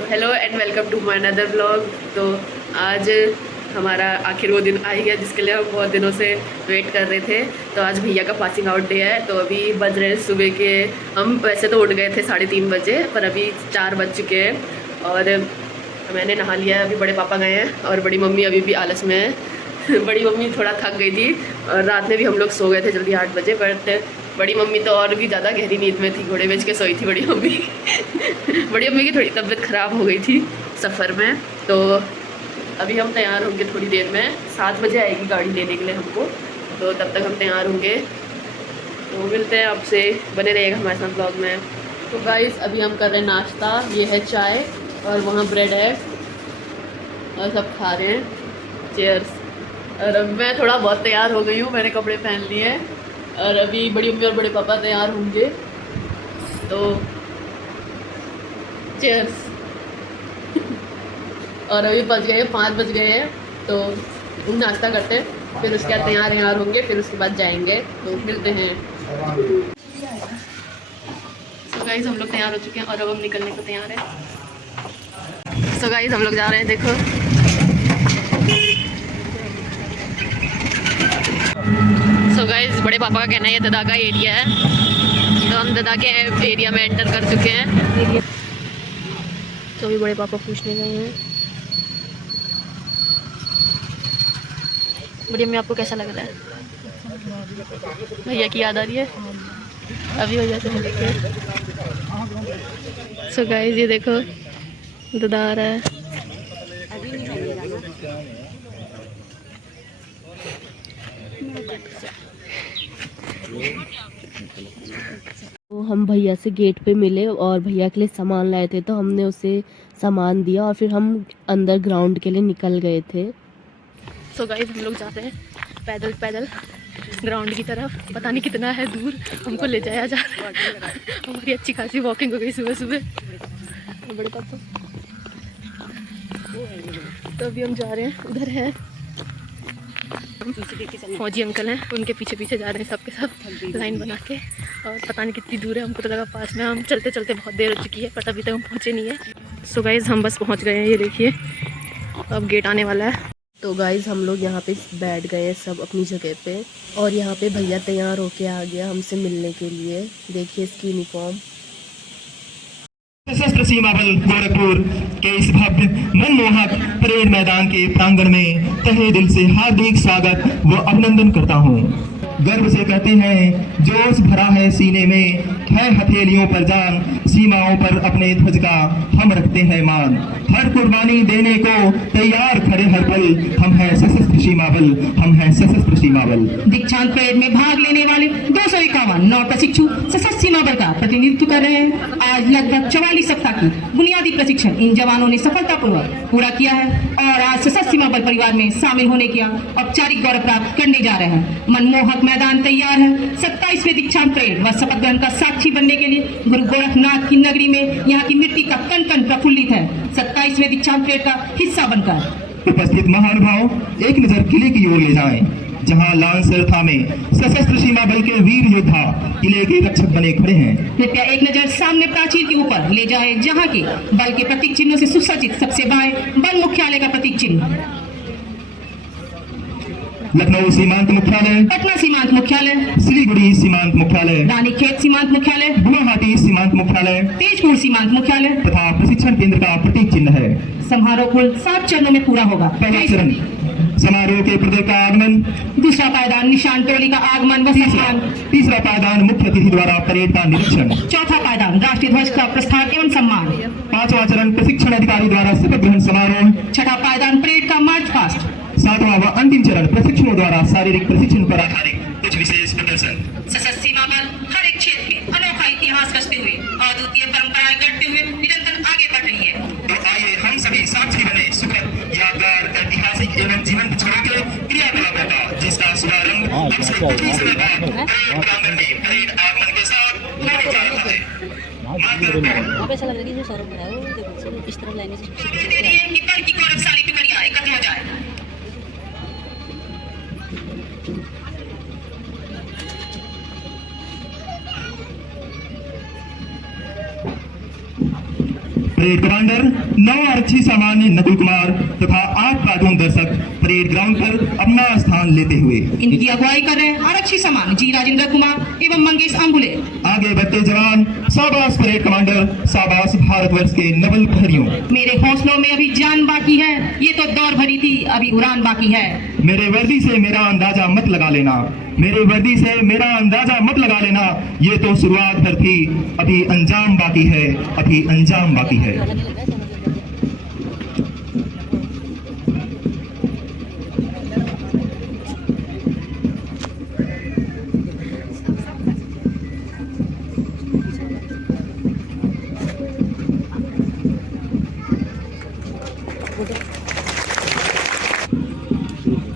तो hello and welcome to my another vlog. तो आज हमारा आखिर वो दिन आ ही गया जिसके लिए हम बहुत दिनों से वेट कर रहे थे। तो आज भैया का पासिंग आउट डे है। तो अभी बज रहे हैं सुबह के, हम वैसे तो उठ गए थे 3:30 बजे, पर अभी 4 बज चुके हैं और मैंने नहा लिया है। अभी बड़े पापा गए हैं और बड़ी मम्मी अभी भी आलस में है। बड़ी मम्मी थोड़ा थक गई थी और रात में भी हम लोग सो गए थे जल्दी 8 बजे, बट बड़ी मम्मी तो और भी ज़्यादा गहरी नींद में थी, घोड़े बेच के सोई थी बड़ी मम्मी। बड़ी मम्मी की थोड़ी तबीयत ख़राब हो गई थी सफ़र में। तो अभी हम तैयार होंगे थोड़ी देर में, 7 बजे आएगी गाड़ी लेने के लिए हमको, तो तब तक हम तैयार होंगे। तो मिलते हैं आपसे, बने रहिएगा हमारे साथ ब्लॉग में। तो गाइस अभी हम कर रहे हैं नाश्ता, ये है चाय और वहाँ ब्रेड है और सब खा रहे हैं। चेयर्स। और अब मैं थोड़ा बहुत तैयार हो गई हूँ, मैंने कपड़े पहन लिए हैं और अभी बड़ी मम्मी और बड़े पापा तैयार होंगे। तो चेयर्स। और अभी बज गए 5 बज गए हैं, तो हम नाश्ता करते हैं, फिर उसके बाद तैयार होंगे, फिर उसके बाद जाएंगे। तो मिलते हैं। सो गाइस हम लोग तैयार हो चुके हैं और अब हम निकलने को तैयार हैं। सो गाइस हम लोग जा रहे हैं, देखो। सो गाइस बड़े पापा का कहना है ये ददा का एरिया है, तो हम ददा के एरिया में एंटर कर चुके हैं। तो अभी बड़े पापा पूछने गए हैं। बड़ी अम्मी आपको कैसा लग रहा है? भैया की याद आ रही है अभी भैया से मिल के। सो गाइस ये देखो ददा आ रहा है। तो हम भैया से गेट पे मिले और भैया के लिए सामान लाए थे, तो हमने उसे सामान दिया और फिर हम अंदर ग्राउंड के लिए निकल गए थे। सो गाइस हम लोग जाते हैं पैदल पैदल ग्राउंड की तरफ। पता नहीं कितना है दूर, हमको ले जाया जा रहा है। हमारी अच्छी खासी वॉकिंग हो गई सुबह सुबह। बड़े पापा तो अभी हम जा रहे हैं, उधर है फौजी अंकल हैं, उनके पीछे पीछे जा रहे हैं सबके सब लाइन बना के। और पता नहीं कितनी दूर है, हमको तो लगा पास में। हम चलते चलते बहुत देर हो चुकी है, बट अभी तक हम पहुँचे नहीं है। सो गाइज हम बस पहुँच गए हैं, ये देखिए अब गेट आने वाला है। तो गाइज हम लोग यहाँ पे बैठ गए हैं सब अपनी जगह पे, और यहाँ पे भैया तैयार होके आ गया हमसे मिलने के लिए। देखिए इसकी यूनिफॉर्म। सशस्त्र सीमा बल गोरखपुर के इस भव्य मनमोहक परेड मैदान के प्रांगण में तहे दिल से हार्दिक स्वागत व अभिनंदन करता हूं। गर्व से कहते हैं जोश भरा है सीने में, है हथेलियों पर जान, सीमाओं पर अपने ध्वज का हम रखते हैं मान। हर कुर्बानी देने को तैयार खड़े हर पल, हम हैं सशस्त्र सीमा बल, हम हैं सशस्त्र सीमा बल। दीक्षांत परेड में भाग लेने वाले 251 नौ प्रशिक्षु सशस्त्र सीमा बल का प्रतिनिधित्व कर रहे हैं। आज लगभग 44 सप्ताह की बुनियादी प्रशिक्षण इन जवानों ने सफलतापूर्वक पूरा किया है और आज सशस्त्र सीमा बल परिवार में शामिल होने का औपचारिक गौरव प्राप्त करने जा रहे हैं। मनमोहक मैदान तैयार है 27वें दीक्षांत परेड व शपथ ग्रहण का साक्षी बनने के लिए। गुरु गोरखनाथ की नगरी में यहाँ की मिट्टी का कण कण प्रफुल्लित है 27वें दीक्षांत परेड का हिस्सा बनकर। उपस्थित महानुभाव एक नजर किले की ओर ले जाएं, जहां लांसर थामे सशस्त्र सीमा बल के वीर योद्धा किले के रक्षक बने खड़े हैं। कृपया एक नजर सामने प्राचीर के ऊपर ले जाए, जहाँ के बल के प्रतीक चिन्हों से सुसज्जित सबसे बाएं बल मुख्यालय का प्रतीक चिन्ह, लखनऊ सीमांत मुख्यालय, पटना सीमांत मुख्यालय, सिलीगुड़ी सीमांत मुख्यालय, रानीखेत सीमांत मुख्यालय, गुवाहाटी सीमांत मुख्यालय, तेजपुर सीमांत मुख्यालय तथा प्रशिक्षण केंद्र का प्रतीक चिन्ह है। समारोह कुल 7 चरणों में पूरा होगा। पहला चरण समारोह के प्रतीक का आगमन, दूसरा पायदान निशान टोली का आगमन व सम्मान, तीसरा पायदान मुख्य अतिथि द्वारा परेड का निरीक्षण, चौथा पायदान राष्ट्रीय ध्वज का प्रस्थान एवं सम्मान, पांचवा चरण प्रशिक्षण अधिकारी द्वारा शपथ ग्रहण समारोह, छठा पायदान परेड का मार्च पास्ट, सातवां व अंतिम चरण प्रशिक्षणों द्वारा शारीरिक प्रशिक्षण पर आधारित कुछ विशेष प्रदर्शन। सशस्त्र सीमा बल हर एक क्षेत्र में अनोखा इतिहास रचते हुए अद्वितीय परंपराएं गढ़ते हुए निरंतर आगे बढ़ रही है। तो आइए हम सभी साक्षी बने सुखद यादगार ऐतिहासिक एवं जीवंत क्षणों के क्रियाकलापों का, जिसका शुभारंभ अब से कुछ ही समय बाद परेड प्रांगण में परेड आगमन के साथ होने जा रहा है। आप ऐसा लग रहा है कि जो सौरभ है वो देखो इस तरफ लाइन से कि बल की गौरवशाली टुकड़ियां एकत्र हो जाए। परेड कमांडर 9 आरक्षी सामान्य नकुल कुमार तथा 8 प्लाटून दर्शक परेड ग्राउंड पर अपना स्थान लेते हुए इनकी अगुवाई कर रहे हैं आरक्षी समान जी राजेंद्र कुमार एवं मंगेश आंबुले। आगे बढ़ते जवान, शाबाश परेड कमांडर, शाबाश भारतवर्ष के नवल प्रहरियों। मेरे हौसलों में अभी जान बाकी है, ये तो दौड़ भरी थी, अभी उड़ान बाकी है। मेरे वर्दी से मेरा अंदाजा मत लगा लेना, मेरे वर्दी से मेरा अंदाजा मत लगा लेना, ये तो शुरुआत भर थी, अभी अंजाम बाकी है, अभी अंजाम बाकी है।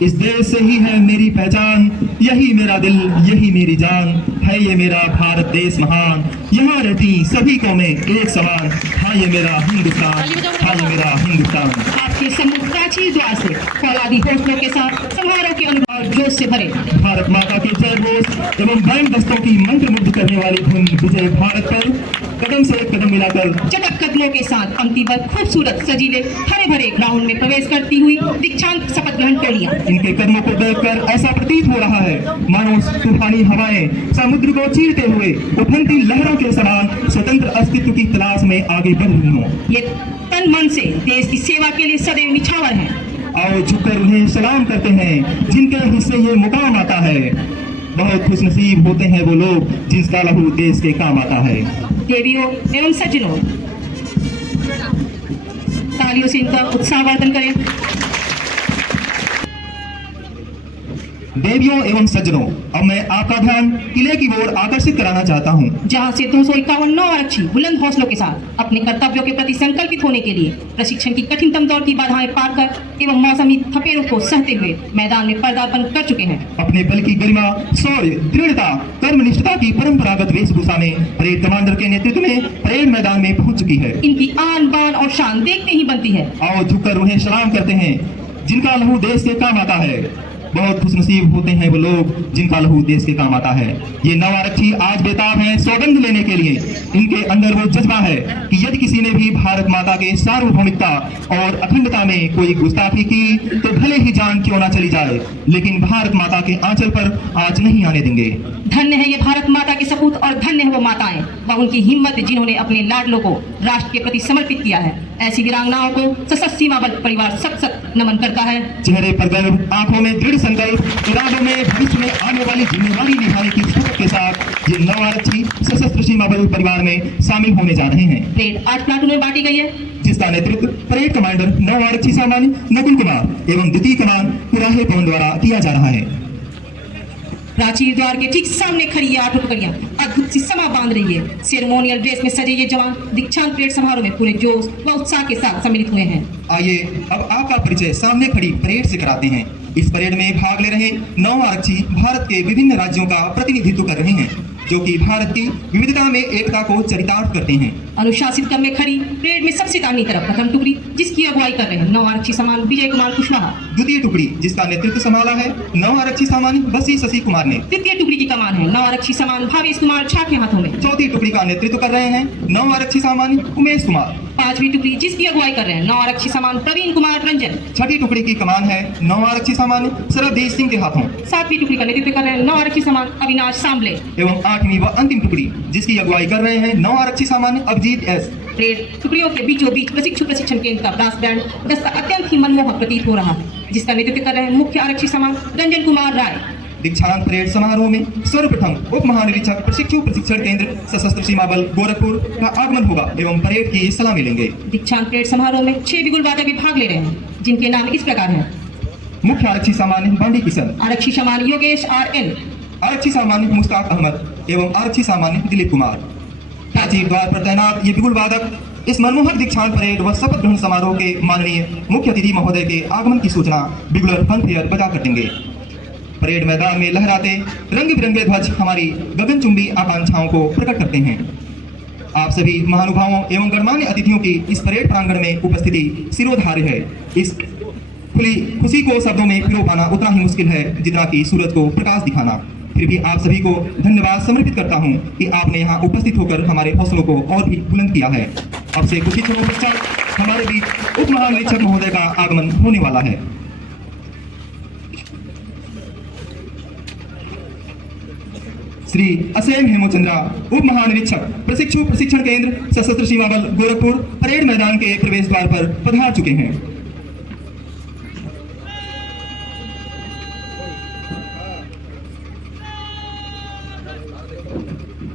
इस देश से ही है मेरी पहचान, यही मेरा दिल, यही मेरी जान, है ये मेरा भारत देश महान, यहाँ रहती सभी कौमें एक समान, हाँ ये मेरा हिंदुस्तान, हाँ ये मेरा हिंदुस्तान। आपके सम्मुख प्राचीन द्वार से फौलादी हौसलों के साथ समारोह के अनुभाव जोश से भरे भारत माता के जय घोष एवं बैंड दस्तों की मंत्रमुग्ध करने वाली धुन विजय भारत पर कदम से कदम मिलाकर चटक कदमों के साथ पंक्ति पर खूबसूरत सजीले हरे भरे ग्राउंड में प्रवेश करती हुई दीक्षांत शपथ ग्रहण टोलियां। इनके कदमों को देखकर ऐसा प्रतीत हो रहा है मानो तूफानी हवाएं समुद्र को चीरते हुए उफनती लहरों के समान स्वतंत्र अस्तित्व की तलाश में आगे बढ़ रही हों। ये तन मन से देश की सेवा के लिए सदैव निछावर हैं। आओ झुककर उन्हें सलाम करते हैं जिनके हिस्से ये मुकाम आता है। बहुत खुशनसीब होते हैं वो लोग जिसका लहू देश के काम आता है। देवियों एवं सज्जनों, तालियों से इनका उत्साहवर्धन करें। देवियों एवं सज्जनों, अब मैं आपका ध्यान किले की ओर आकर्षित कराना चाहता हूँ, जहाँ से 251 नौ आरक्षी बुलंद हौसलों के साथ अपने कर्तव्यों के प्रति संकल्पित होने के लिए प्रशिक्षण की कठिनतम दौर की बाधाएं पार कर एवं मौसमी थपेड़ों को सहते हुए मैदान में पदार्पण कर चुके हैं। अपने बल की गरिमा, शौर्य, दृढ़ता, कर्मनिष्ठता की परंपरागत वेशभूषा में परेड कमांडर के नेतृत्व में परेड मैदान में पहुंच चुकी है। इनकी आन बान और शान देखते ही बनती है। आओ झुककर उन्हें सलाम करते हैं जिनका लहू देश के काम आता है। बहुत खुशनसीब होते हैं वो लोग जिनका लहू देश के काम आता है। ये नव आरक्षी आज बेताब हैं सौगंध लेने के लिए। इनके अंदर वो जज्बा है कि यदि किसी ने भी भारत माता के सार्वभौमिकता और अखंडता में कोई गुस्ताखी की तो भले ही जान क्यों ना चली जाए, लेकिन भारत माता के आंचल पर आज नहीं आने देंगे। धन्य है ये भारत माता के सपूत और धन्य है वो माताएं व उनकी हिम्मत जिन्होंने अपने लाडलों को राष्ट्र के प्रति समर्पित किया है। ऐसी वीरांगनाओं को सशस्त्र सीमा बल परिवार सत सत नमन करता है। चेहरे पर गर्व, आंखों में दृढ़ संकल्प, इरादों में भविष्य में आने वाली जिम्मेवारी निभाने की शपथ के साथ ये नौ आरक्षी सशस्त्र सीमा बल परिवार में शामिल होने जा रहे हैं। परेड 8 प्लाटून में बांटी गई है, जिसका नेतृत्व परेड कमांडर 9 आरक्षी सामान्य नकुल कुमार एवं द्वितीय कमान कुराहे पवन द्वारा किया जा रहा है। प्राचीर द्वार के ठीक सामने खड़ी ये 8 टुकड़ियां अद्भुत सी समा बांध रही है। सेरेमोनियल ड्रेस में सजे ये जवान दीक्षांत परेड समारोह में पूरे जोश व उत्साह के साथ सम्मिलित हुए हैं। आइए अब आपका परिचय सामने खड़ी परेड से कराते हैं। इस परेड में भाग ले रहे 9 आरक्षी भारत के विभिन्न राज्यों का प्रतिनिधित्व कर रहे हैं, जो कि भारत की विविधता में एकता को चरितार्थ करते हैं। अनुशासित क्रम में खड़ी परेड में सबसे दाहिनी तरफ प्रथम टुकड़ी जिसकी अगुवाई कर रहे हैं 9 आरक्षी समान विजय कुमार कुशवाहा। द्वितीय टुकड़ी जिसका नेतृत्व संभाला है 9 आरक्षी सामान्य बसी शशि कुमार ने। तृतीय टुकड़ी की कमान है 9 आरक्षी समान भावेश कुमार छा के हाथों में। चौथी टुकड़ी का नेतृत्व कर रहे हैं 9 आरक्षी सामान्य उमेश कुमार। पांचवी टुकड़ी जिसकी अगुवाई कर रहे हैं 9 आरक्षी समान प्रवीण कुमार रंजन। छठी टुकड़ी की कमान है 9 आरक्षी सामान्य सरबदेश सिंह के हाथों। सातवीं टुकड़ी का नेतृत्व कर रहे हैं 9 आरक्षी समान अविनाश सांबले। एवं 8वीं व अंतिम टुकड़ी जिसकी अगुवाई कर रहे हैं 9 आरक्षी सामान्य अभिजीत एस। परेड टुकड़ियों के बीचों बीच प्रशिक्षण केंद्र का ब्रास बैंड दस्ता अत्यंत ही मनमोहक प्रतीत हो रहा है, जिसका नेतृत्व कर रहे हैं मुख्य आरक्षी समान रंजन कुमार राय। दीक्षांत परेड समारोह में सर्वप्रथम उप महानिरीक्षक प्रशिक्षण केंद्र सशस्त्र सीमा बल गोरखपुर का आगमन होगा एवं परेड की सलामी लेंगे। दीक्षांत परेड समारोह में 6 बिगुल वादक भी भाग ले रहे हैं, जिनके नाम इस प्रकार हैं। मुख्य आरक्षी सामान्य बांडी किशन, आरक्षी समान योगेश RN, आरक्षी सामान्य मुश्ताक अहमद एवं आरक्षी सामान्य दिलीप कुमार। प्राचीर द्वार पर तैनात ये बिगुल वादक इस मनमोहक दीक्षांत परेड व शपथ ग्रहण समारोह के माननीय मुख्य अतिथि महोदय के आगमन की सूचना बिगुलर फनफेयर बजा कर देंगे। परेड मैदान में लहराते रंग बिरंगे ध्वज हमारी गगनचुंबी आकांक्षाओं को प्रकट करते हैं। आप सभी महानुभावों एवं गणमान्य अतिथियों की इस परेड प्रांगण में उपस्थिति सिरोधार्य है। इस खुली खुशी को शब्दों में पिरो पाना उतना ही मुश्किल है जितना कि सूरज को प्रकाश दिखाना। फिर भी आप सभी को धन्यवाद समर्पित करता हूं कि आपने यहाँ उपस्थित होकर हमारे हौसलों को और भी बुलंद किया है। अब से कुछ ही क्षणों पश्चात हमारे बीच उप महानिरीक्षक महोदय का आगमन होने वाला है। श्री असेम हेमचंद्रा, उप महानिरीक्षक प्रशिक्षण केंद्र सशस्त्र सीमा बल गोरखपुर परेड मैदान के प्रवेश द्वार पर पधार चुके हैं।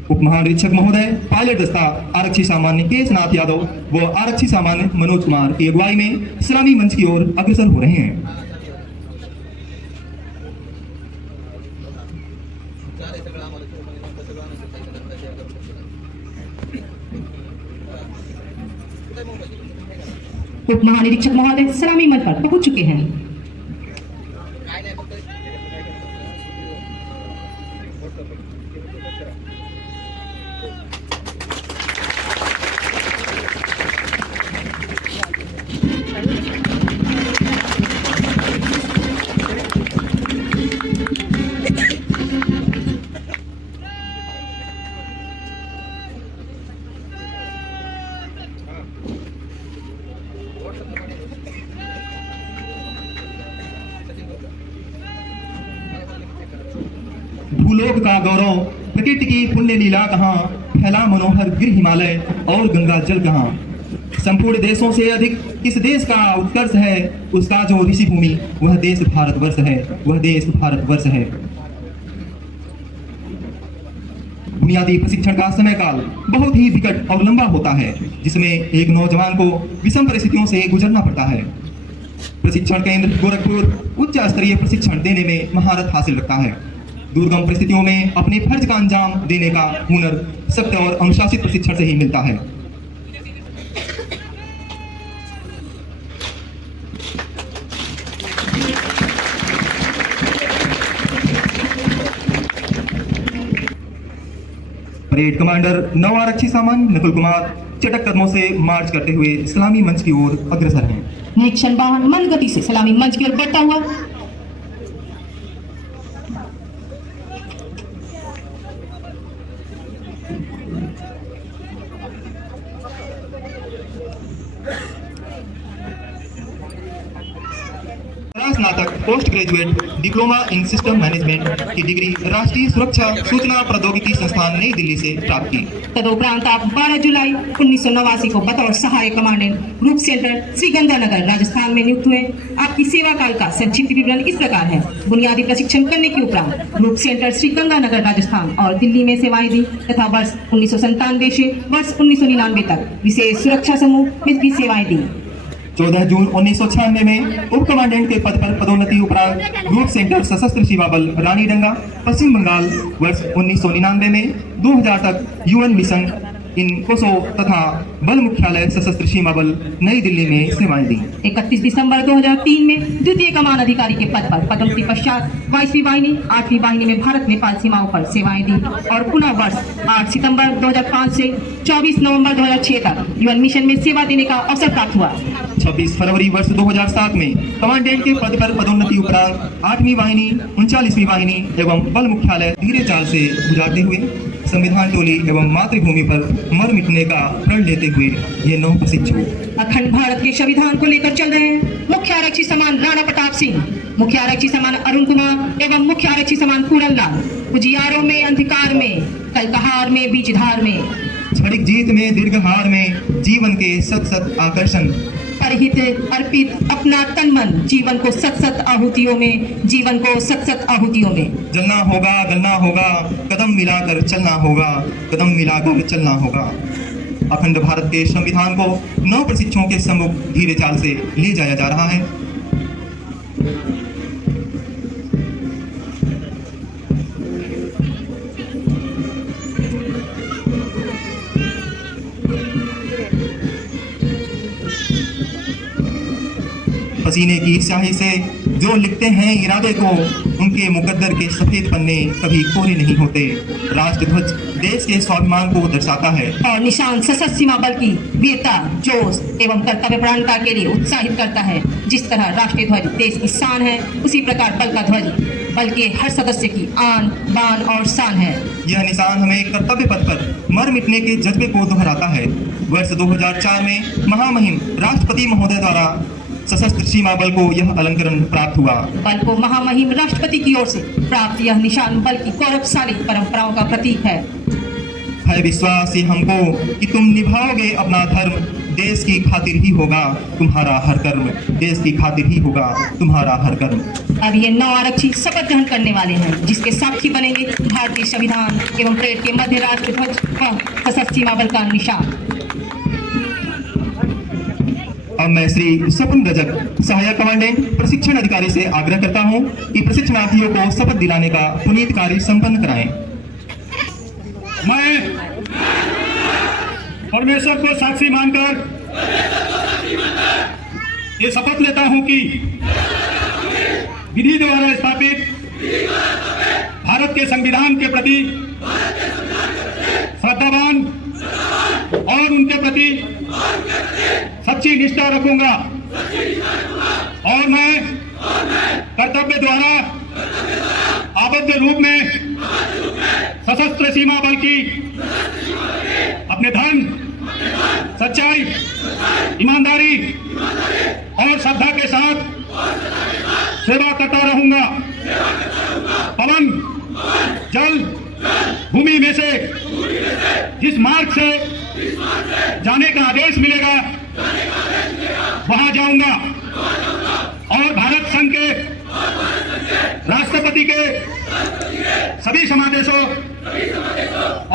उप महानिरीक्षक महोदय पायलट दस्ता आरक्षी सामान्य केशनाथ यादव व आरक्षी सामान्य मनोज कुमार की अगुवाई में सलामी मंच की ओर अग्रसर हो रहे हैं। उप महानिरीक्षक महोदय सलामी मंच पर पहुंच चुके हैं। भूलोक का गौरव प्रकृति की पुण्य लीला कहाँ, फैला मनोहर गिर हिमालय और गंगा जल कहाँ। संपूर्ण देशों से अधिक किस देश का उत्कर्ष है, उसका जो ऋषि भूमि वह देश भारतवर्ष है, वह देश भारतवर्ष है। बुनियादी प्रशिक्षण का समय काल बहुत ही विकट और लंबा होता है, जिसमें एक नौजवान को विषम परिस्थितियों से गुजरना पड़ता है। प्रशिक्षण केंद्र गोरखपुर उच्च स्तरीय प्रशिक्षण देने में महारत हासिल रखता है। दुर्गम परिस्थितियों में अपने फर्ज का अंजाम देने का हुनर सख्त और अनुशासित प्रशिक्षण से ही मिलता है। परेड कमांडर नौ आरक्षी सामान्य नकुल कुमार चटक कदमों से मार्च करते हुए सलामी मंच की ओर अग्रसर हैं। निरीक्षण वाहन मंद गति से सलामी मंच की ओर बढ़ता हुआ स्नातक post graduate diploma in system management की डिग्री राष्ट्रीय सुरक्षा सूचना प्रौद्योगिकी संस्थान नई दिल्ली से प्राप्त की। तदुपरांत आप 12 जुलाई 1989 को बतौर सहायक commandant group centre Sriganganagar Rajasthan में नियुक्त हुए। आपकी सेवा काल का संक्षिप्त विवरण इस प्रकार है। बुनियादी प्रशिक्षण करने के उपरांत ग्रुप सेंटर श्रीगंगानगर राजस्थान और दिल्ली में सेवाएं दी तथा वर्ष 1997 से वर्ष 1999 तक विशेष सुरक्षा समूह में भी सेवाएं दी। 14 जून 1996 में उप कमांडेंट के पद पर पदोन्नति उपरांत ग्रुप सेंटर सशस्त्र सीमा बल रानीडंगा पश्चिम बंगाल वर्ष 1999 में 2000 तक यूएन मिशन इन कोसो तथा बल मुख्यालय सशस्त्र सीमा बल नई दिल्ली में सेवाएं दी। 31 दिसंबर 2003 में द्वितीय कमान अधिकारी के पद पर पदोन्नति पश्चात 22वीं वाहिनी 8वीं वाहिनी में भारत नेपाल सीमाओं पर सेवाएं दी और पुनः वर्ष 8 सितंबर 2005 से 24 नवंबर 2006 तक यूएन मिशन में सेवा देने का अवसर प्राप्त हुआ। 26 फरवरी वर्ष 2007 में कमांडेंट के पद पर पदोन्नति उपरांत 8वीं वाहिनी 39वीं वाहिनी एवं बल मुख्यालय धीरे चाल से गुजारते हुए संविधान टोली एवं मातृभूमि पर मर मिटने का प्रण लेते हुए ये नौ प्रशिक्षु अखंड भारत के संविधान को लेकर चल रहे हैं। मुख्य आरक्षी समान राणा प्रताप सिंह, मुख्य आरक्षी समान अरुण कुमार एवं मुख्य आरक्षी समान पूरन लाल। उजियारों में अंधकार में, कलकहार में बीजधार में, क्षणिक जीत में दीर्घ हार में, जीवन के सत सत आकर्षण, परहित अर्पित अपना तन मन, जीवन को सत सत आहुतियों में, जीवन को सत सत आहुतियों में। जलना होगा गलना होगा, कदम मिलाकर चलना होगा, कदम मिलाकर चलना होगा। अखंड भारत के संविधान को नौ प्रशिक्षुओं के सम्मुख धीरे चाल से ले जाया जा रहा है। पसीने की स्याही से जो लिखते हैं इरादे को, उनके मुकद्दर के सफेद पन्ने कभी कोरे नहीं होते। राष्ट्रध्वज देश के स्वाभिमान को दर्शाता है और निशान सशस्त्र सीमा बल की वीरता, जोश एवं कर्तव्यपरायणता के लिए उत्साहित करता है। जिस तरह राष्ट्रीय ध्वज देश की शान है, उसी प्रकार बल का ध्वज बल्कि हर सदस्य की आन बान और शान है। यह निशान हमें कर्तव्य पथ पर मर मिटने के जज्बे को दोहराता है। वर्ष 2004 में महामहिम राष्ट्रपति महोदय द्वारा सशस्त्र सीमा बल को यह अलंकरण प्राप्त हुआ। बल को महामहिम राष्ट्रपति की ओर से प्राप्त यह निशान बल की गौरवशाली परंपराओं का प्रतीक है। है विश्वास ये हमको कि तुम निभाओगे अपना धर्म, देश की खातिर ही होगा तुम्हारा हर कर्म, देश की खातिर ही होगा तुम्हारा हर कर्म। अब ये 9 आरक्षी शपथ ग्रहण करने वाले हैं, जिसके साक्षी बनेंगे भारतीय संविधान एवं परेड के मध्य राष्ट्र ध्वज व सशस्त्र सीमा बल का निशान। अब मैं श्री स्वपन रजक, सहायक कमांडेंट प्रशिक्षण अधिकारी से आग्रह करता हूं कि प्रशिक्षणार्थियों को शपथ दिलाने का पुनीत कार्य संपन्न कराएं। मैं परमेश्वर को साक्षी मानकर ये शपथ लेता हूं कि विधि द्वारा स्थापित भारत के संविधान के प्रति श्रद्धावान और उनके प्रति सच्ची निष्ठा रखूंगा और मैं कर्तव्य द्वारा आबद्ध रूप में सशस्त्र सीमा बल की अपने धर्म, सच्चाई, ईमानदारी और श्रद्धा के साथ सेवा करता रहूंगा। पवन, जल, भूमि में से जिस मार्ग से जाने का आदेश मिलेगा वहां जाऊंगा और भारत संघ के राष्ट्रपति के सभी समादेशों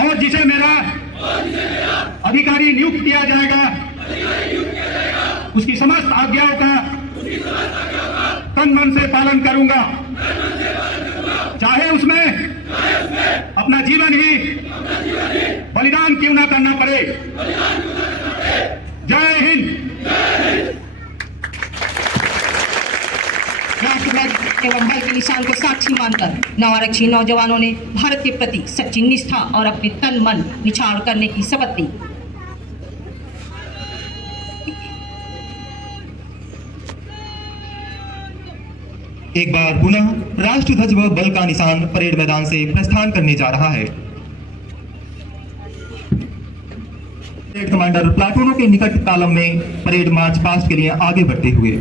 और जिसे मेरा अधिकारी नियुक्त किया जाएगा उसकी समस्त आज्ञाओं का तन मन से पालन करूंगा, चाहे उसमें अपना जीवन ही बलिदान क्यों ना करना पड़े। जय हिंद। राष्ट्रध्वज एवं बल के निशान को साक्षी मानकर 9 आरक्षी नौजवानों ने भारत के प्रति सच्ची निष्ठा और अपने तन मन निछावर करने की शपथ ली। एक बार पुनः राष्ट्रध्वज व बल का निशान परेड मैदान से प्रस्थान करने जा रहा है। परेड कमांडर प्लाटूनों के निकट कालम में परेड मार्च पास्ट के लिए आगे बढ़ते हुए।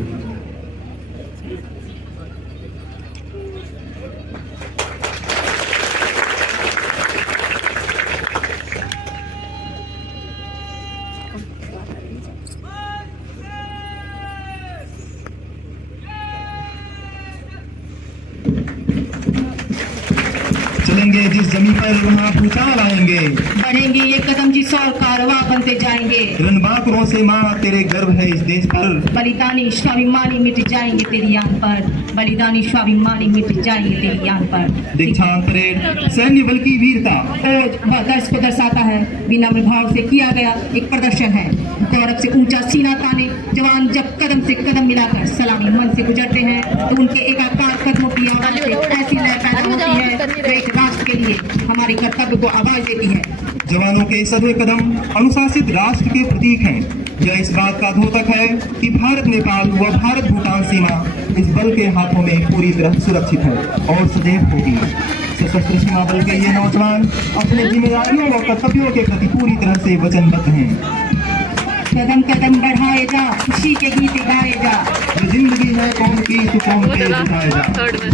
चलेंगे जिस जमीन पर वहाँ भूचाल आएंगे, बढ़ेंगे ये कदम जिस और कारवां बनते जाएंगे। रणबांकुरों से माँ तेरे गर्व है इस देश पर, बलिदानी स्वाभिमानी मिट जाएंगे तेरी यान पर, बलिदानी स्वाभिमानी मिट जाएंगे तेरी यान पर। दीक्षांत परेड सैन्य बल की वीरता ओज व दर्श को दर्शाता है। विनम्र भाव से किया गया एक प्रदर्शन है। गौरव से ऊंचा सीना ताने जवान जब कदम से कदम मिलाकर सलामी मन से गुजरते हैं तो उनके एकाकार कदमों की आवाज से ऐसी लय पैदा होती है जो एक राष्ट्र के लिए हमारे कर्तव्य को आवाज देती है। जवानों के सधे कदम अनुशासित राष्ट्र के प्रतीक हैं। यह इस बात का द्योतक है कि भारत नेपाल व भारत भूटान सीमा इस बल के हाथों में पूरी तरह सुरक्षित है और सदैव होगी। सशस्त्र सीमा बल के ये नौजवान अपने जिम्मेदारियों व कर्तव्यों के प्रति पूरी तरह से वचनबद्ध हैं। कदम कदम बढ़ाए जा, खुशी के गीत गाए जा। ये जिंदगी है कौम की तो कौम के जिताए जा।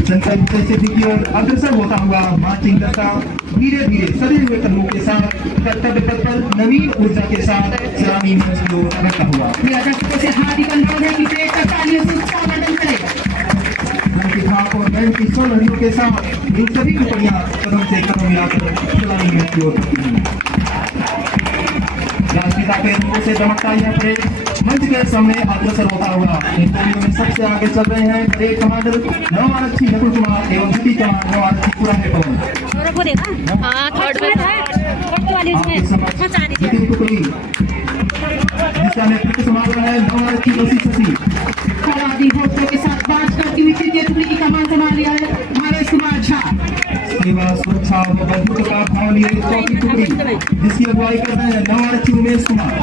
संकल्प से सिद्धि की ओर अग्रसर होता हुआ मार्चिंग करता धीरे धीरे सदे हुए कदमों के साथ कर्तव्य पथ पर नवीन ऊर्जा के साथ सलामी मंच की ओर बढ़ता हुआ। मेरा दर्शकों से हार्दिक अनुरोध है कि परेड का तालियों से स्वागत करें। मन की भाप और बैन की सोलहरियों के साथ इन सभी टुकड़ियां कदम से कदम मिलाकर सलामी मंच की ओर बढ़ती हैं। राष्ट्रपिता के रूपों से दमकता यह परेड मंच के सामने अग्रसर होता हुआ इन टोलियों में सबसे आगे चल रहे हैं परेड कमांडर 9 आरक्षी नकुल कुमार एवं ड्यूटी कमांडर 9 आरक्षी पुराने पवन। आपके समक्ष द्वितीय टुकड़ी जिसका नेतृत्व संभाल रहा है 9 आरक्षी बसी शशि। फौलादी घोषों के साथ बात करती हुई तृतीय टुकड़ी की कमान संभाल लिया है हमारे कुमार झा। सेवा सुरक्षा व बंधुत्व का भाव लिए चौथी टुकड़ी जिसकी अगुवाई कर रहे हैं 9 आरक्षी उमेश कुमार।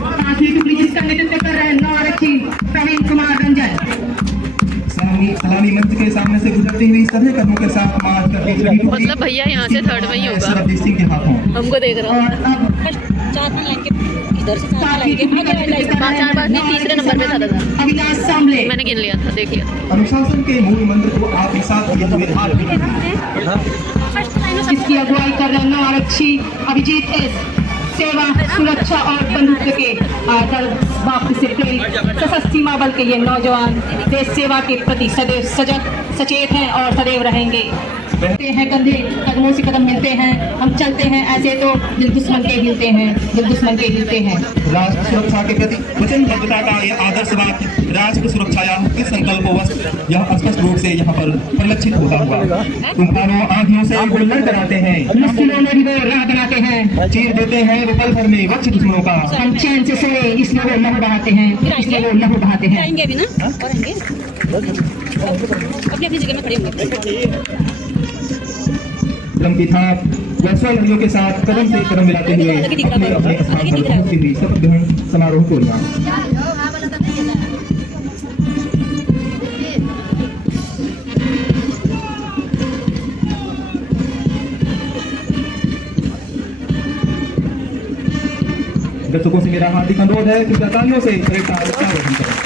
पांचवी टुकड़ी जिसका नेतृत्व कर रहे हैं 9 आरक्षी प्रवीण कुमार मंच के सामने से गुजरती हुई सभी कदमों के साथ मार्च करके चली टूटी मतलब भैया यहाँ से थर्ड में ही होगा। सरबजीत सिंह के हाथों। हमको देख रहा हूँ। और अब चार लाइन के इधर से चार लाइन के चार बार नहीं, तीसरे नंबर पे था दादा। अविनाश सांबले मैंने गिन लिया था, देख लिया था। अनुशासन के मूल मंत्र को आत्मसात किए हुए हाल जिसकी अगुवाई कर रहे हैं नौ आरक्षी अभिजीत एस, सेवा सुरक्षा और बंधुत्व के दल वापस से प्रेरित सशस्त्र सीमा बल के ये नौजवान देश सेवा के प्रति सदैव सजग सचेत हैं और सदैव रहेंगे। चलते हैं कंधे कदमों से कदम मिलते हैं, हम चलते हैं ऐसे तो दिल दुश्मन के हिलते हैं, दिल दुश्मन के हिलते हैं। राष्ट्र सुरक्षा के प्रति वचनबद्धता का यह आदर्शवाद राष्ट्र सुरक्षाया किस संकल्पवश यह स्पष्ट रूप से यहाँ पर परिलक्षित होता हुआ तूफानों आंधियों से बुलंद कराते हैं, मुश्किलों में भी वो राह बनाते हैं, चीर देते हैं वो पल भर में वक्ष दुश्मनों का। हम चैन से सोए इसलिए वो लहू बहाते हैं, इसलिए वो लहू बहाते हैं। आएंगे भी ना, और आएंगे अपनी अपनी जगह में खड़े होंगे। क्रम की थाप व स्वलहरियों के साथ कदम से कदम मिलाते हुए अपने अपने स्थान पर पहुंचती हुई शपथ ग्रहण समारोह को यहाँ दर्शकों से मेरा हार्दिक अनुरोध है कि तालियों से परेड का आरोहण करें।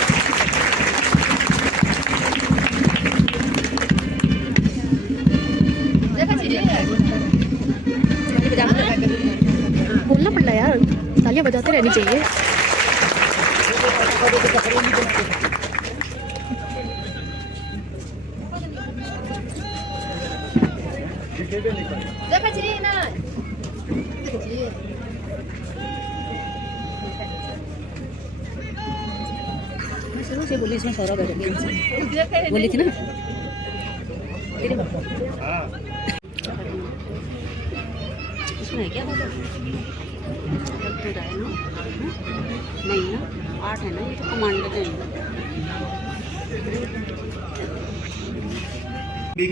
बोलना पड़ रहा है यार, तालियां बजाते रहनी चाहिए। शुरू से बोली इसमें सौरभ है, बोली थी ना इसमें है क्या नहीं ना, 8 है ना, ये तो कमांडर है।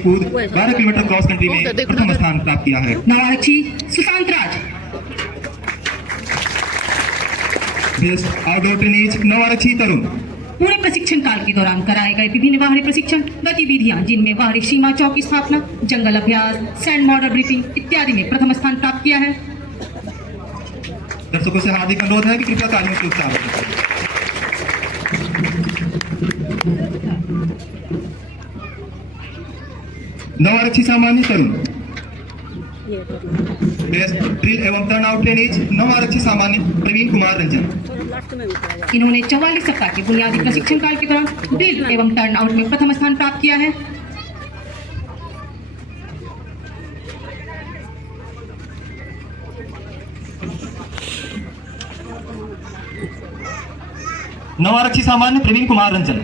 कूद 12 किलोमीटर क्रॉस कंट्री में प्रथम स्थान प्राप्त किया है। नौ आरक्षी सुशांत राज, बेस्ट आउटडोर टेनिस 9 आरक्षी तरुण। पूरे प्रशिक्षण काल के दौरान कराए गए विभिन्न बाहरी प्रशिक्षण गतिविधियां जिनमें बाहरी सीमा चौक की स्थापना, जंगल अभ्यास, सैंड मॉडल ब्रीफिंग इत्यादि में प्रथम स्थान प्राप्त किया है। दर्शकों से हार्दिक अनुरोध है कि कृपया तालियों से उत्साह करें। नौ आरक्षी सामान्य तरुण। बेस्ट ड्रिल एवं टर्न आउट टेनिस 9 आरक्षी सामान्य प्रवीण कुमार रंजन। इन्होंने 44 सप्ताह के बुनियादी प्रशिक्षण काल के दौरान ड्रिल एवं टर्न आउट में प्रथम स्थान प्राप्त किया है। नौ आरक्षी सामान्य Praveen Kumar Ranjan.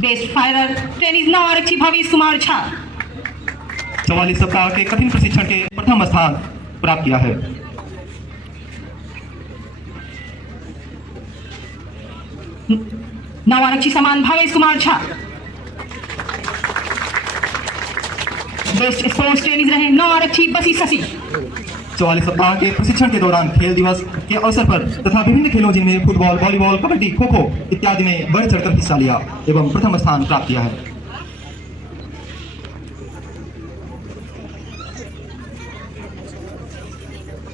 Best firer tennis 9 आरक्षी भवेश कुमार झा। 44 सप्ताह के कठिन प्रशिक्षण के प्रथम स्थान प्राप्त किया है। नौ आरक्षी समान Bhavesh Kumar Jha. Best sports tennis रहे 9 आरक्षी बसी शशि। 44 सप्ताह के प्रशिक्षण के दौरान खेल दिवस के अवसर पर तथा विभिन्न खेलों जिनमें फुटबॉल, वॉलीबॉल, कबड्डी, खो खो इत्यादि में बढ़ चढ़कर हिस्सा लिया एवं प्रथम स्थान प्राप्त किया है।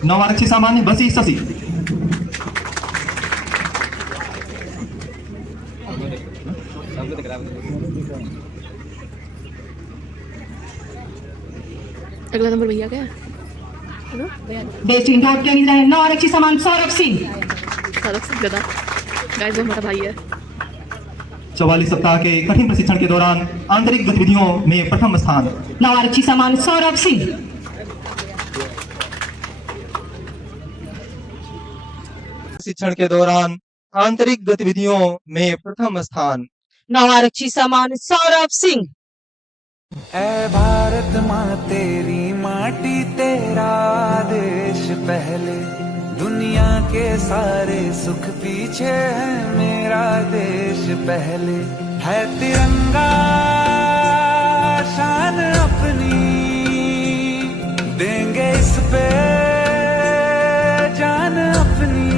नौ आरक्षी सामान्य बसी शशि। अगला नंबर भैया क्या है? बेस्ट इंडोर टेनिस रहे 9 आरक्षी समान सौरभ सिंह। सौरभ सिंह गदा गाइस, वो हमारा भाई है। 44 सप्ताह के कठिन प्रशिक्षण के दौरान आंतरिक गतिविधियों में प्रथम स्थान। 9 आरक्षी समान सौरभ सिंह। प्रशिक्षण के दौरान आंतरिक गतिविधियों में प्रथम स्थान। 9 आरक्षी समान सौरभ सिंह। ऐ भारत माँ तेरी माटी तेरा देश पहले, दुनिया के सारे सुख पीछे है मेरा देश पहले। है तिरंगा शान अपनी, देंगे इस पे जान अपनी।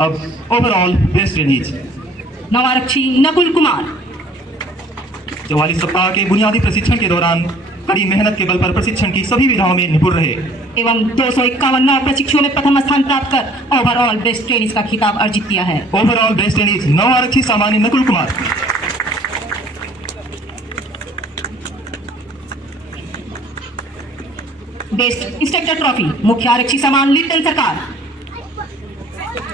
अब ओवरऑल बेस्ट ट्रेनीज। नवारक्षी नकुल कुमार। 44 सप्ताह के बुनियादी प्रशिक्षण के दौरान कड़ी मेहनत के बल पर प्रशिक्षण की सभी विधाओं में निपुण रहे एवं 251 नौ प्रशिक्षुओं में प्रथम स्थान प्राप्त कर ओवरऑल बेस्ट ट्रेनिज का खिताब अर्जित किया है। ओवरऑल बेस्ट ट्रेनीज नौ आरक्षी सामान्य Nakul Kumar. Best instructor trophy मुख्य आरक्षी सामान लिप्टन सरकार।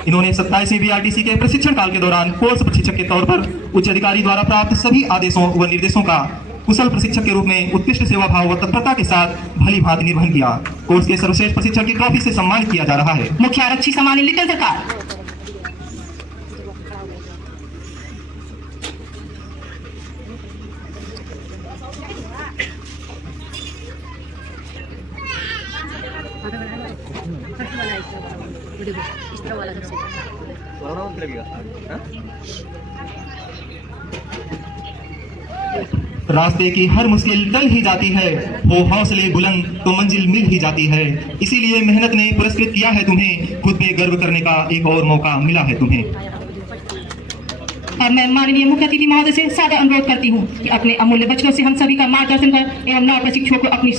इन्होंने 27वीं बीआरटीसी के प्रशिक्षण काल के दौरान कोर्स प्रशिक्षक के तौर पर उच्च अधिकारी द्वारा प्राप्त सभी आदेशों व निर्देशों का कुशल प्रशिक्षक के रूप में उत्कृष्ट सेवा भाव व तत्परता के साथ भली भांति निर्वहन किया। कोर्स के सर्वश्रेष्ठ प्रशिक्षक की ट्रॉफी से सम्मानित किया जा रहा है। मुख्य आरक्षी सामान्य लिप्टन सरकार। इस तरह वाला सबसे रास्ते की हर मुश्किल टल ही जाती है, हो हौसले बुलंद तो मंजिल मिल ही जाती है। इसीलिए मेहनत ने पुरस्कृत किया है तुम्हें, खुद पे गर्व करने का एक और मौका मिला है तुम्हें। और मैं माननीय मुख्य अतिथि महोदय से सादर अनुरोध करती हूँ कि अपने अमूल्य बच्चों से हम सभी का मार्गदर्शन कर एवं नौ प्रशिक्षुओं को अपनी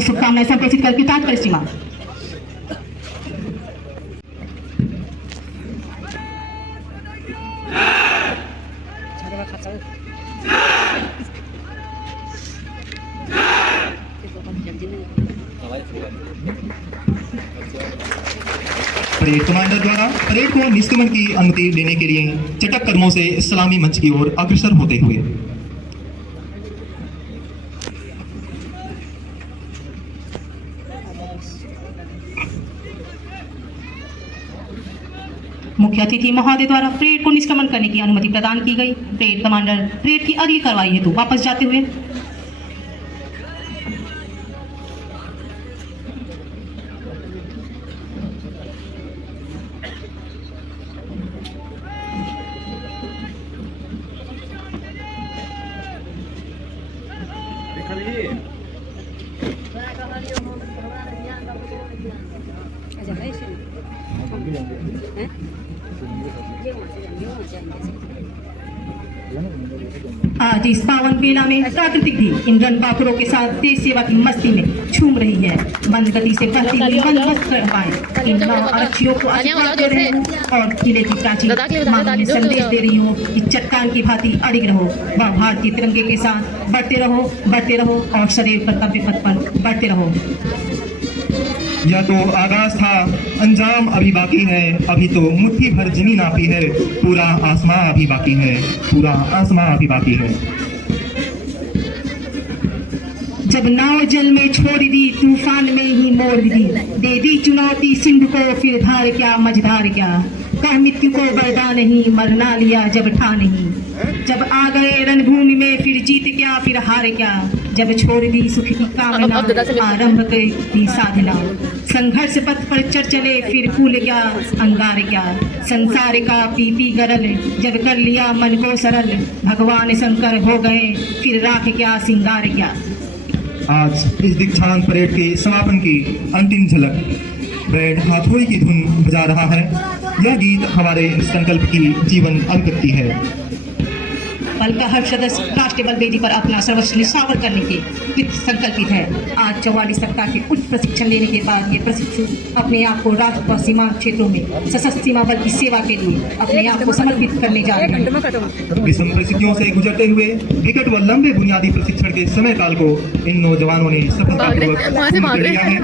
शुभकामनाएं संप्रेषित कर तात्पर्य सीमा। परेड कमांडर द्वारा परेड को निष्क्रमण की अनुमति देने के लिए चटक कदमों से सलामी मंच की ओर अग्रसर होते हुए मुख्य अतिथि महोदय द्वारा परेड को निष्क्रमण करने की अनुमति प्रदान की गई। परेड कमांडर परेड की अगली कार्रवाई हेतु वापस जाते हुए आज इस पावन बेला में प्राकृतिक भी इन रण बाखुरों के साथ देश सेवा की मस्ती में झूम रही है। मंद गति से बढ़ती हुई मंदमस्त हवाएं इन नौ आरक्षियों को आशीर्वाद दे रहे हैं और किले की प्राचीर मांग में संदेश दे रही हूँ कि चट्टान की भांति अड़िग रहो व भारतीय तिरंगे के साथ बढ़ते रहो और सदैव कर्तव्य पथ पर बढ़ते रहो। यह तो आगाज था, अंजाम अभी बाकी है। अभी तो मुट्ठी भर जमीन नापी है, पूरा आसमां अभी बाकी है, पूरा आसमां अभी बाकी है। जब नाव जल में छोड़ दी तूफान में ही मोड़ दी, दे दी चुनौती सिंधु को फिर धार क्या मझधार क्या, कह मृत्यु को बरदा नहीं मरना लिया जब ठा नहीं। जब आ गए रणभूमि में फिर जीत क्या फिर हार क्या, जब छोड़ दी सुख की कामना आरंभ की साधना। संघर्ष पथ पर चले फिर फूल क्या अंगार क्या, संसार का पीपी गरल जब कर लिया मन को सरल, भगवान शंकर हो गए फिर राख क्या सिंगार क्या। आज इस दीक्षांत परेड के समापन की अंतिम झलक बैंड हाथोड़ी की धुन बजा रहा है। यह गीत हमारे संकल्प की जीवन अभिव्यक्ति है। बल का हर सदस्य राष्ट्रीय बल वेदी पर अपना सर्वस्व निछावर करने के कृत संकल्पित है। आज 44 सप्ताह के उच्च प्रशिक्षण लेने के बाद ये प्रशिक्षु अपने आप को राष्ट्र व सीमांत क्षेत्रों में सशस्त्र सीमा बल की सेवा के लिए अपने आप को समर्पित करने जा रहे हैं। विषम परिस्थितियों से गुजरते हुए विकट व लंबे बुनियादी प्रशिक्षण के समय काल को इन नौजवानों ने सफलतापूर्वक पूर्ण लिया है।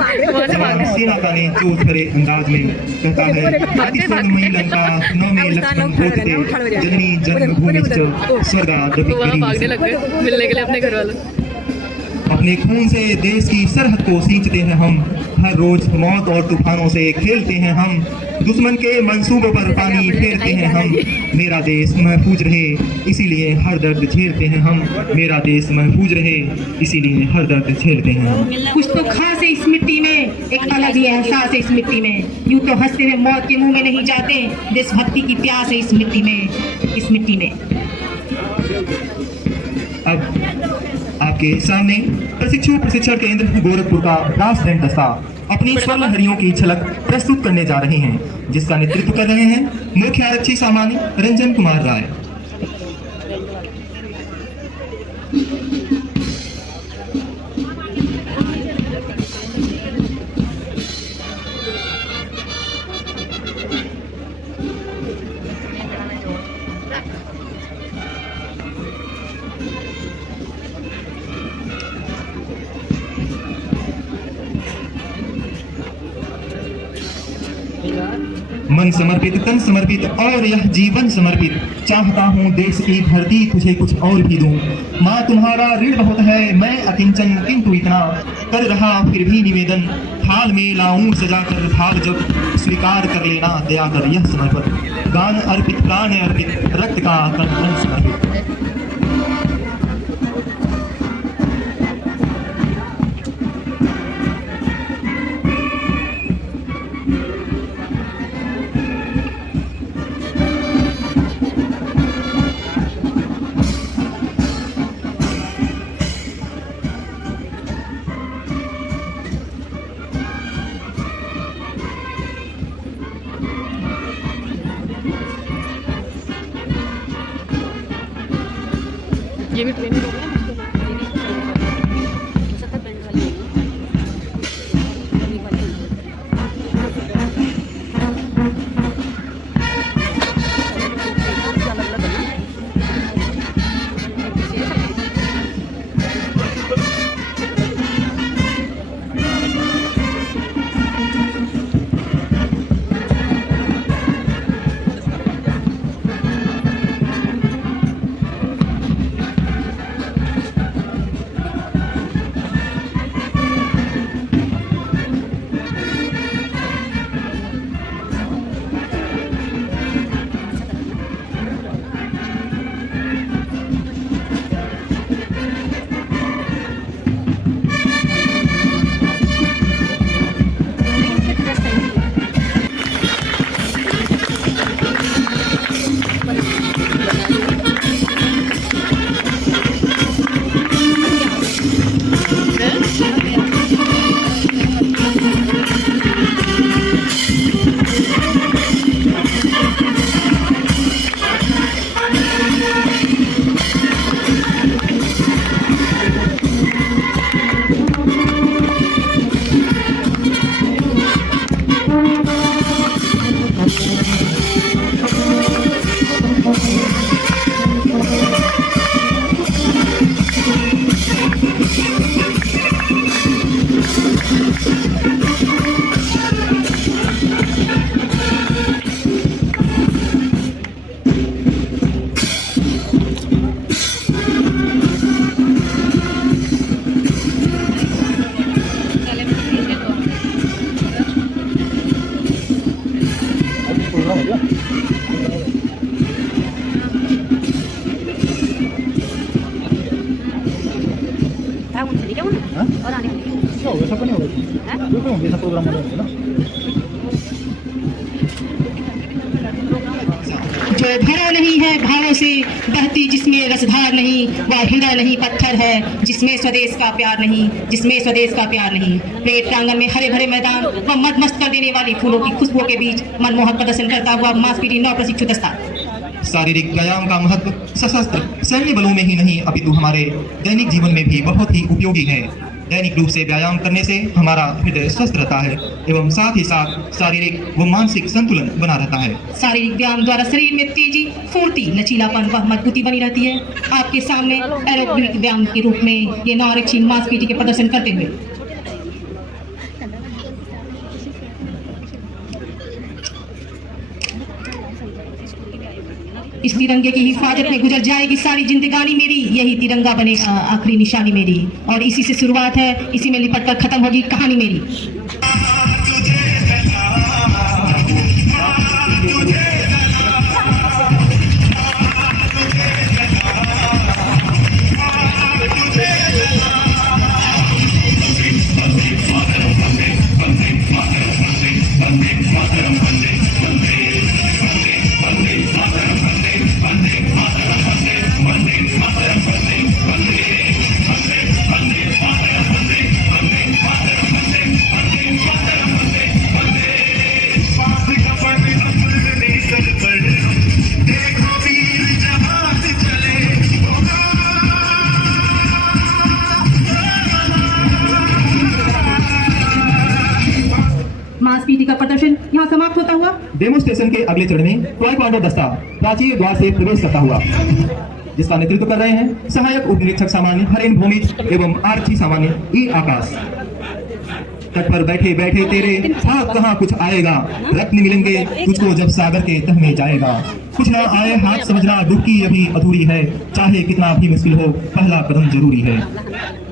जवान सेना का ने जोश भरे अंदाज में कहता है, लंका नौ में लक्ष्मण होते जननी जन्मभूमि भागने लग गए मिलने के लिए अपने घर वालों। अपने खून से देश की सरहद को सींचते हैं हम, हर रोज मौत और तूफानों से खेलते हैं हम। दुश्मन के मंसूबों पर पानी फेरते हैं हम, मेरा देश महफूज रहे इसीलिए हर दर्द झेलते हैं हम, मेरा देश महफूज रहे इसीलिए हर दर्द झेलते हैं हम। कुछ तो खास है इस मिट्टी में, एक अलग ही एहसास है इस मिट्टी में। यूं तो हंसते हुए मौत के मुंह में नहीं जाते, देशभक्ति की प्यास है इस मिट्टी में, इस मिट्टी में। अब आपके सामने प्रशिक्षण केंद्र गोरखपुर का ब्रास बैंड दस्ता अपनी स्वर्ण हरियों की झलक प्रस्तुत करने जा रहे हैं, जिसका नेतृत्व कर रहे हैं मुख्य आरक्षी सामान्य रंजन कुमार राय। मन समर्पित, तन समर्पित और यह जीवन समर्पित, चाहता हूँ देश की धरती तुझे कुछ और भी दूं। माँ तुम्हारा ऋण बहुत है, मैं अकिंचन किंतु इतना कर रहा फिर भी निवेदन, थाल में लाऊं सजा कर भाग जब स्वीकार कर लेना दया कर यह समर्पण, गान अर्पित प्राण अर्पित रक्त का कण समर्पित। ये भी ट्रेनिंग हो गया। जो भरा नहीं है भावों से, बहती जिसमें रसधार नहीं, वह हृदय नहीं पत्थर है जिसमें स्वदेश का प्यार नहीं, जिसमें स्वदेश का प्यार नहीं। परेड प्रांगण में हरे भरे मैदान व मद मस्त कर देने वाली फूलों की खुशबुओं के बीच मनमोहक प्रदर्शन करता हुआ मांसपेशी नौ प्रशिक्षु दस्ता। शारीरिक व्यायाम का महत्व सशस्त्र सैन्य बलों में ही नहीं अपितु हमारे दैनिक जीवन में भी बहुत ही उपयोगी है। दैनिक रूप से व्यायाम करने से हमारा हृदय स्वस्थ रहता है एवं साथ ही साथ शारीरिक व मानसिक संतुलन बना रहता है। शारीरिक व्यायाम द्वारा शरीर में तेजी, फुर्ती, लचीलापन व मजबूती बनी रहती है। आपके सामने एरोबिक व्यायाम के रूप में ये नौ आरक्षी मांसपेशी के प्रदर्शन करते हुए इस तिरंगे की हिफाजत में गुजर जाएगी सारी जिंदगानी मेरी, यही तिरंगा बनेगा आखिरी निशानी मेरी। और इसी से शुरुआत है, इसी में लिपट कर खत्म होगी कहानी मेरी। डेमोस्ट्रेशन के अगले चरण में ताइक्वांडो दस्ता प्राचीर द्वार से प्रवेश करता हुआ, जिसका नेतृत्व कर रहे हैं सहायक उप निरीक्षक सामान्य हरेन भूमिज एवं आरक्षी सामान्य ई आकाश। तट पर बैठे बैठे तेरे हाथ कहाँ कुछ आएगा, रत्न मिलेंगे तुझको जब सागर के तह में जाएगा। कुछ ना आए हाथ समझना डुबकी अभी अधूरी है, चाहे कितना भी मुश्किल हो पहला कदम जरूरी है।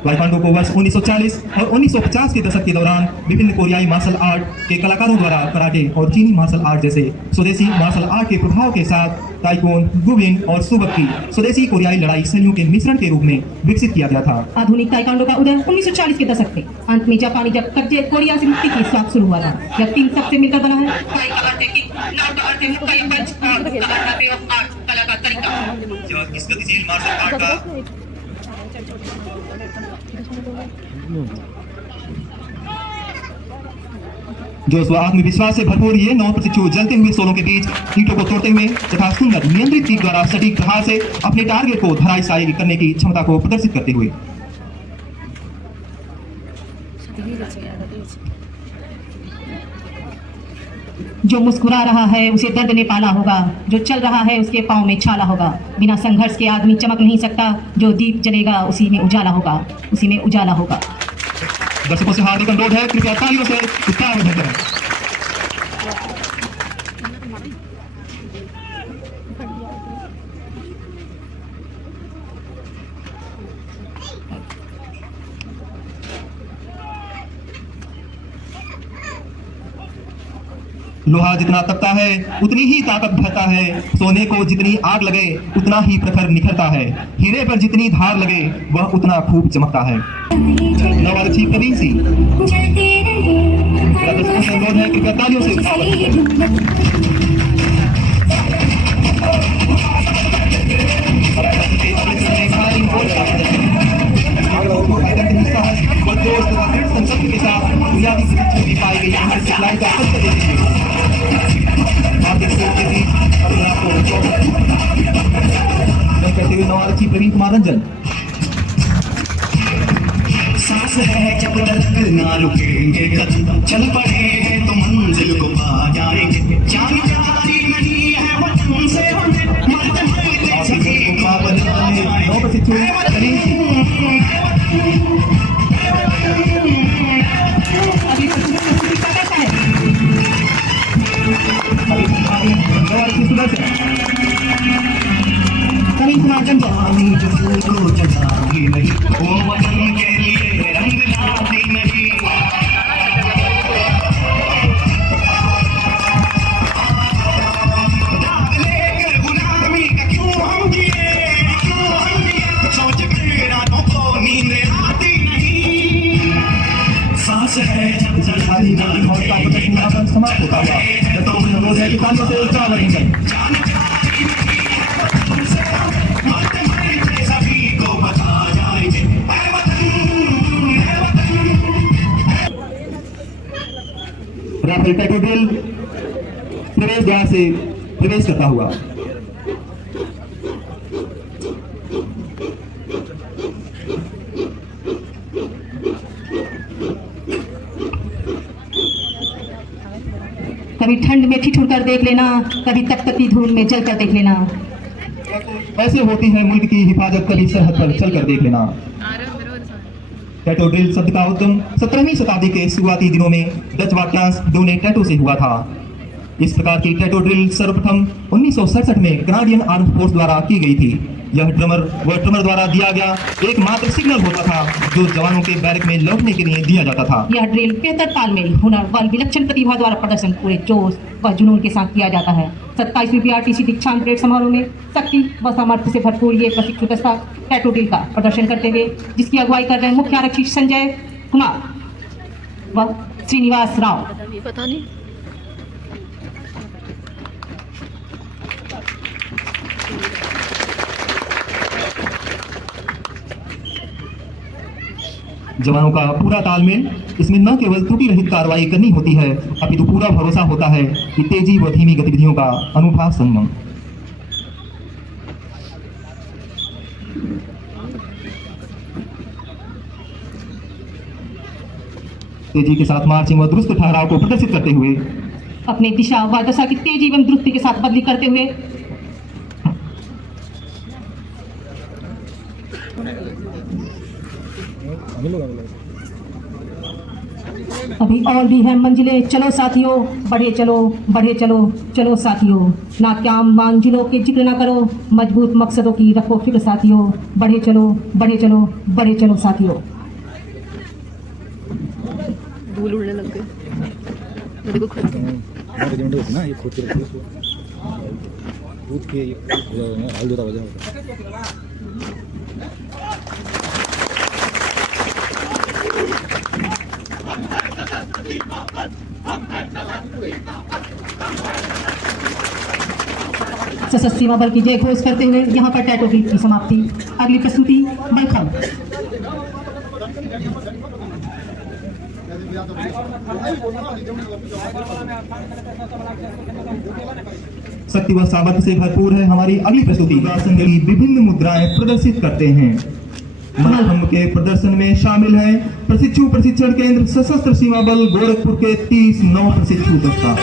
ताइक्वांडो को वर्ष 1940 और 1950 के दशक के दौरान विभिन्न कोरियाई मार्शल आर्ट के कलाकारों द्वारा कराटे और चीनी मार्शल आर्ट जैसे स्वदेशी मार्शल आर्ट के प्रभाव के साथ ताइक्वान, गुविन और सुबक की स्वदेशी कोरियाई लड़ाई शैलियों के मिश्रण के रूप में विकसित किया गया था। आधुनिक ताइक्वांडो का उदय 1940 के दशक के अंत में जापानी जब कब्जे कोरिया से मुक्ति की स्वाद शुरू हुआ था। यह तीन सबसे मिलकर बना है। ताई का अर्थ है किक, नाम का अर्थ है मुक्का या पंच, और का अर्थ है वे ऑफ आर्ट, कला का तरीका। यह इस गतिशील मार्शल आर्ट का जो स्व आत्मविश्वास से भरपूर ये 9 प्रशिक्षु जलते हुए सोलों के बीच ईंटों को तोड़ते हुए तथा सुंदर नियंत्रित तीर द्वारा सटीक प्रहार से अपने टारगेट को धराशायी करने की क्षमता को प्रदर्शित करते हुए जो मुस्कुरा रहा है उसे दर्द ने पाला होगा, जो चल रहा है उसके पाँव में छाला होगा। बिना संघर्ष के आदमी चमक नहीं सकता, जो दीप जलेगा उसी में उजाला होगा, उसी में उजाला होगा। दर्शकों से हार्दिक अनुरोध है, कृपया तालियों से उत्साह में करें। लोहा जितना तपता है उतनी ही ताकत भरता है, सोने को जितनी आग लगे उतना ही प्रखर निखरता है, हीरे पर जितनी धार लगे वह उतना खूब चमकता है। नवारक्षी प्रवीण सिंह अनुरोध है, कृपया तालियों से संकल्प के साथ बुनियादी शिक्षा पाई गई सिखलाई का कहते हुए नवारक्षी प्रवीण कुमार रंजन। सांस है जब तक ना रुकेंगे कदम, चल पड़े हैं तो मंजिल को पा जाएंगे। जान जाती नहीं है वतन से हमें, मरते मरते सभी को पावन बनाए। नौ प्रशिक्षु प्रवीण सिंह। नवारक्षी सुदर्शन प्रवीण कुमार रंजन। जो फूल को जलाती नहीं वो वतन के लिए रंग लाती नहीं। दाग लेकर गुलामी का क्यों हम जिए, सोच कर रातों को नींद आती नहीं। सांस है जब तक समाप्त होता हुआ अनुरोध है कि तालियों से उत्साह बढ़ेंगे। राफेल टैटोड्रिल प्रवेश द्वार से प्रवेश करता हुआ कभी ठंड में ठिठुर कर देख लेना, कभी तपतपी धूल में जल कर देख लेना। ऐसे होती है मुल्क की हिफाजत, कभी सरहद पर चल कर देख लेना। टैटो ड्रिल शब्द का उद्गम 17वीं शताब्दी के शुरुआती दिनों में डच वाक्यांश डोने टैटो से हुआ था। इस प्रकार की टैटो ड्रिल सर्वप्रथम 1967 में कनाडियन आर्म फोर्स द्वारा की गई थी। यह ड्रमर द्वारा दिया गया एकमात्र सिग्नल होता था जो जवानों के बैरक में लौटने के लिए दिया जाता था। यह ड्रिल बेहतर तालमेल, हुनर व विलक्षण प्रतिभा द्वारा प्रदर्शन पूरे जोश व जुनून के साथ किया जाता है। 27वीं PRTC दीक्षांत परेड समारोह में शक्ति व सामर्थ्य से भरपूर ये प्रशिक्षु दस्ता टैटो ड्रिल का प्रदर्शन करते हुए जिसकी अगुवाई कर रहे हैं मुख्य आरक्षी संजय कुमार व श्रीनिवास राव। पता नहीं जवानों का पूरा तालमेल, इसमें न केवल त्रुटि रहित कार्रवाई करनी होती है अपितु पूरा भरोसा होता है कि तेजी व धीमी गतिविधियों का अनूठा संगम। तेजी के साथ मार्चिंग व दुरुस्त ठहराव को प्रदर्शित करते हुए अपने दिशा व दशा की तेजी एवं द्रुति के साथ बदली करते हुए अभी और भी है मंजिलें, चलो साथियों, बढ़े चलो, बढ़े चलो, चलो साथियों। नाकाम मंजिलों के जिक्र ना करो, मजबूत मकसदों की रखो फिक्र साथियों। बढ़े चलो, बढ़े चलो, बढ़े चलो साथियों। धूल उड़ने लग गई। देखो खुद ना ये खुद के हाल देता वजह सशस्त्र सीमा बल की जय घोष करते हुए यहाँ पर टैटो गीत की समाप्ति। अगली प्रस्तुति मलखम। शक्ति व सामर्थ्य से भरपूर है हमारी अगली प्रस्तुति। आसन की विभिन्न मुद्राएं प्रदर्शित करते हैं। मलखम्ब के प्रदर्शन में शामिल है प्रशिक्षु प्रशिक्षण केंद्र सशस्त्र सीमा बल गोरखपुर के 30 नौ प्रशिक्षु दस्ता।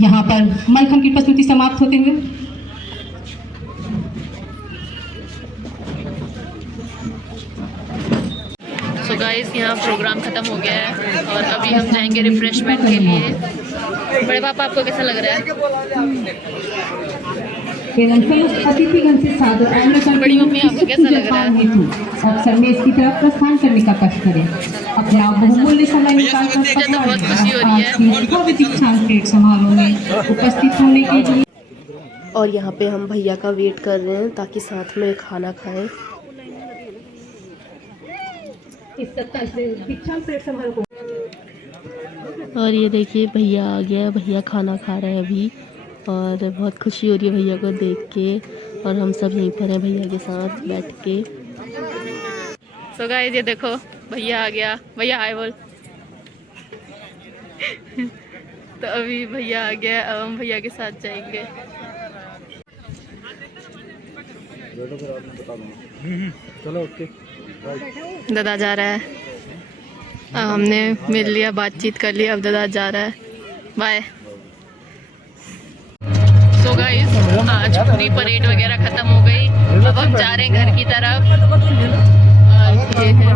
यहाँ पर मलखम की प्रस्तुति समाप्त होते हुए सो गाइस यहाँ प्रोग्राम खत्म हो गया है और अभी हम जाएंगे रिफ्रेशमेंट के लिए। बड़े पापा आपको कैसा लग रहा है? अतिथिगण से सादर आमंत्रण। बड़ी मम्मी आपको कैसा लग रहा है? अवसर में इसकी तरफ प्रस्थान करने का कष्ट करें। अपने आप बहुमूल्य समय निकालकर मुझे तो बहुत खुशी हो रही है भव्य दीक्षांत परेड समारोह में उपस्थित होने के लिए। और यहाँ पे हम भैया का वेट कर रहे हैं ताकि साथ में खाना खाएं। और ये देखिए भैया आ गया है, भैया खाना खा रहे हैं अभी। और बहुत खुशी हो रही है भैया को देख के, और हम सब यहीं पर हैं भैया के साथ बैठ के। सो गाइस ये देखो भैया आ गया, भैया हाय बोल। तो अभी भैया आ गया, अब हम भैया के साथ जाएंगे। चलो ओके। दादा जा रहा है, अब हमने मिल लिया, बातचीत कर लिया, अब दादा जा रहा है, बाय। सो गाइस आज पूरी परेड वगैरह खत्म हो गई, अब हम जा रहे हैं घर की तरफ। और ये है।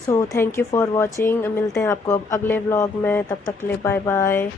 So thank you for watching. मिलते हैं आपको अब अगले व्लॉग में, तब तक के लिए बाय बाय।